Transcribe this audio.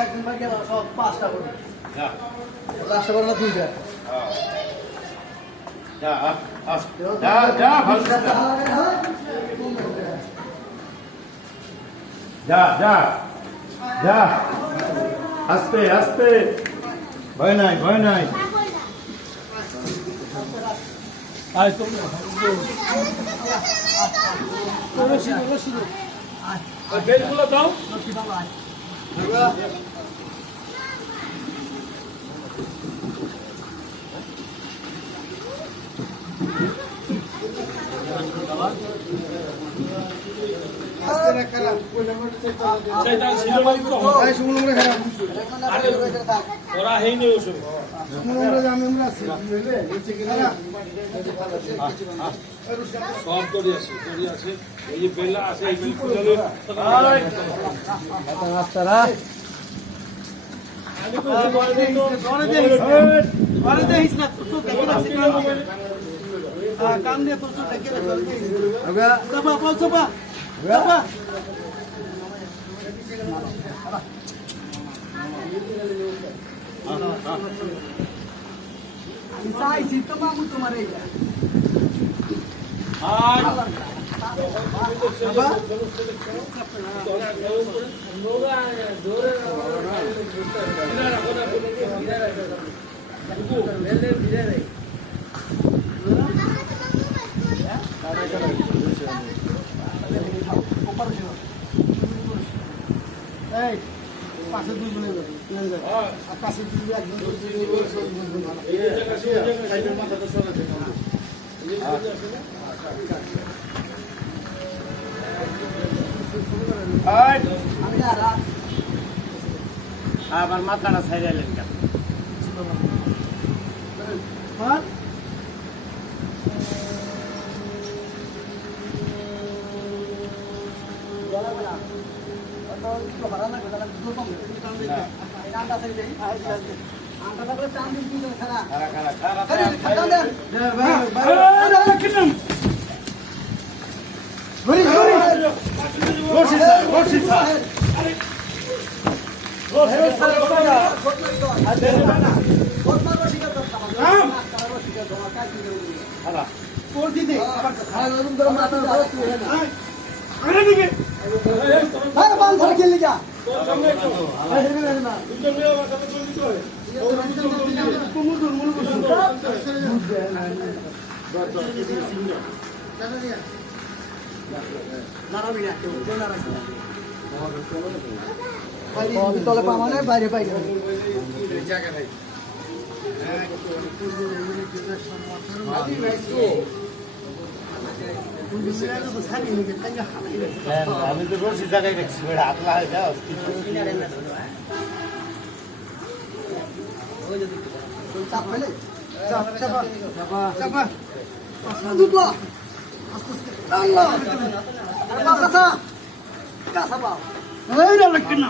একদিন বাকি আমার সব 5টা করে যা লাস্টে বড় না 2টা যা যা যা ভালো যা যা যা আস্তে আস্তে ভয় নাই ভয় নাই আয় তুমি বেলগুলো দাও ওরা হয়নি ওসব সব তরি আছে এই যে বেলা আছে এই রাস্তারা কাম দিয়ে তোর চাইছি তো বাবু তোমার এইটা এই পাশে দুইজনে আর পাশে দুইজন একজন আবার মাথাটা ছাইড়াইলেন কেন তলে পাওয়া নাই বাইরে পাই আমি তো রশি জায়গায় দেখছি হাত লাগে চাপ ফেলে চাপ চাপা চাপা চাপা দুটো আস্তে আস্তে আল্লাহ আরে বাবা কাঁচা কাঁচা পাও এই রে লক্ষ্মী না